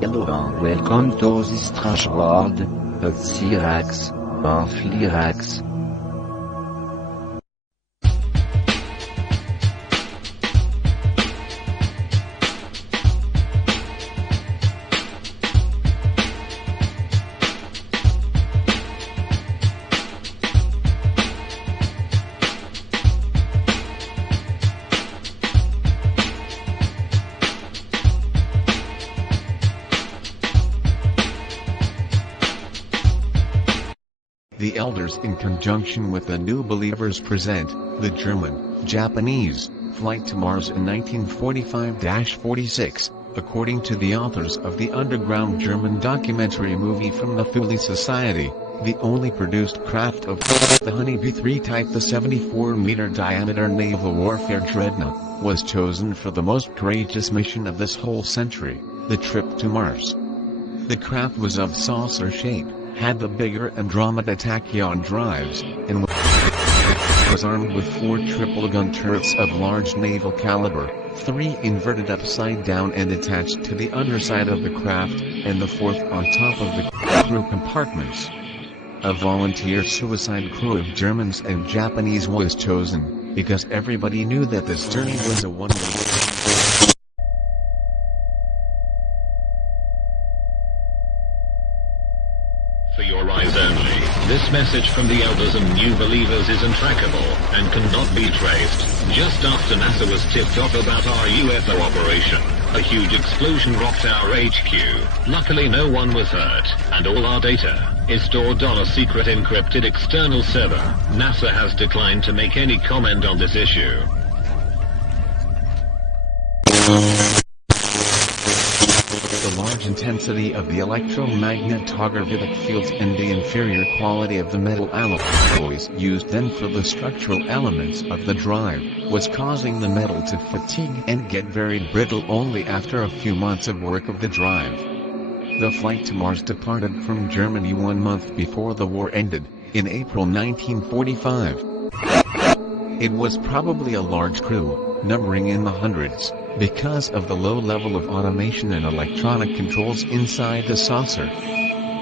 Hello and welcome to this strange world of Syrax, of Lyrax. The elders in conjunction with the New Believers present, the German-Japanese, flight to Mars in 1945-46, according to the authors of the underground German documentary movie from the Thule Society, the only produced craft of the Honeybee 3 type, the 74-meter diameter naval warfare dreadnought, was chosen for the most courageous mission of this whole century, the trip to Mars. The craft was of saucer shape, had the bigger Andromeda tachyon drives, and was armed with 4 triple-gun turrets of large naval caliber, 3 inverted upside down and attached to the underside of the craft, and the 4th on top of the crew compartments. A volunteer suicide crew of Germans and Japanese was chosen, because everybody knew that this journey was a one-way. For your eyes only, this message from the elders and new believers is untrackable, and cannot be traced. Just after NASA was tipped off about our UFO operation, a huge explosion rocked our HQ. Luckily no one was hurt, and all our data is stored on a secret encrypted external server. NASA has declined to make any comment on this issue. The large intensity of the electromagnetographic fields and the inferior quality of the metal alloys used then for the structural elements of the drive was causing the metal to fatigue and get very brittle only after a few months of work of the drive. The flight to Mars departed from Germany 1 month before the war ended, in April 1945. It was probably a large crew, numbering in the hundreds, because of the low level of automation and electronic controls inside the saucer.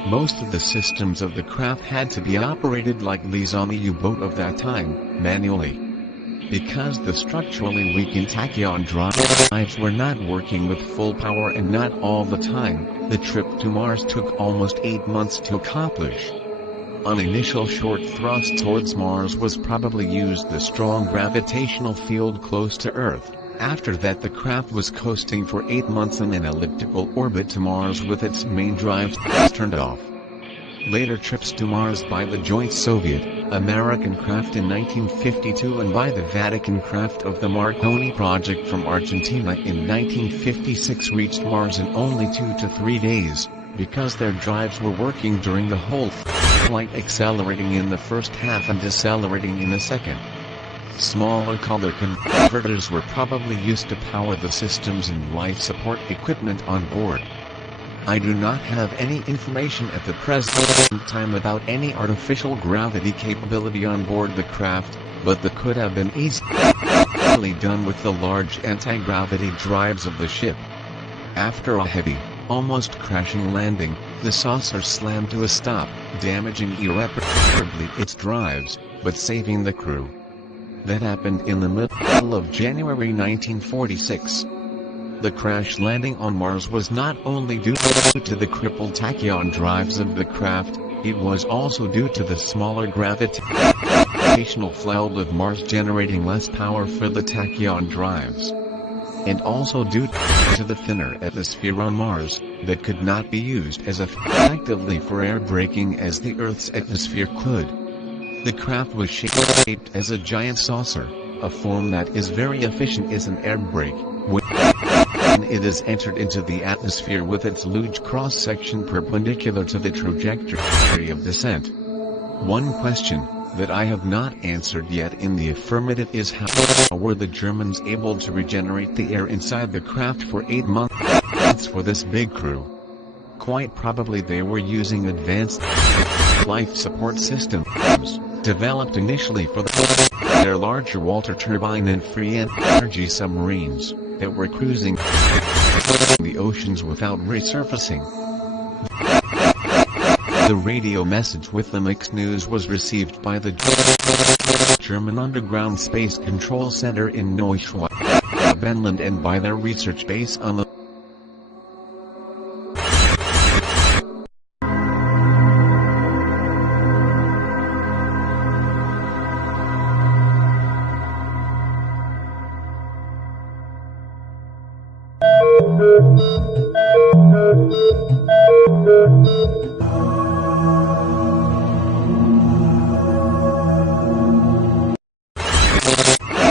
Most of the systems of the craft had to be operated like these on the U-boat of that time, manually. Because the structurally weakened tachyon drives were not working with full power and not all the time, the trip to Mars took almost 8 months to accomplish. On initial short thrust towards Mars was probably used the strong gravitational field close to Earth. After that the craft was coasting for 8 months in an elliptical orbit to Mars with its main drives turned off. Later trips to Mars by the joint Soviet-American craft in 1952 and by the Vatican craft of the Marconi project from Argentina in 1956 reached Mars in only 2 to 3 days, because their drives were working during the whole flight, accelerating in the first half and decelerating in the second. Smaller color converters were probably used to power the systems and life support equipment on board. I do not have any information at the present time about any artificial gravity capability on board the craft, but that could have been easily done with the large anti-gravity drives of the ship. After a heavy, almost crashing landing, the saucer slammed to a stop, damaging irreparably its drives, but saving the crew. That happened in the middle of January 1946. The crash landing on Mars was not only due to the crippled tachyon drives of the craft, it was also due to the smaller gravitational field of Mars generating less power for the tachyon drives. And also due to the thinner atmosphere on Mars, that could not be used as effectively for air braking as the Earth's atmosphere could. The craft was shaped as a giant saucer, a form that is very efficient as an air brake when it is entered into the atmosphere with its large cross-section perpendicular to the trajectory of descent. One question that I have not answered yet in the affirmative is how were the Germans able to regenerate the air inside the craft for 8 months for this big crew? Quite probably they were using advanced life support systems, developed initially for the their larger water turbine and free energy submarines that were cruising the oceans without resurfacing. The radio message with the mixed news was received by the German Underground Space Control Center in Neuschwanstein and by their research base on the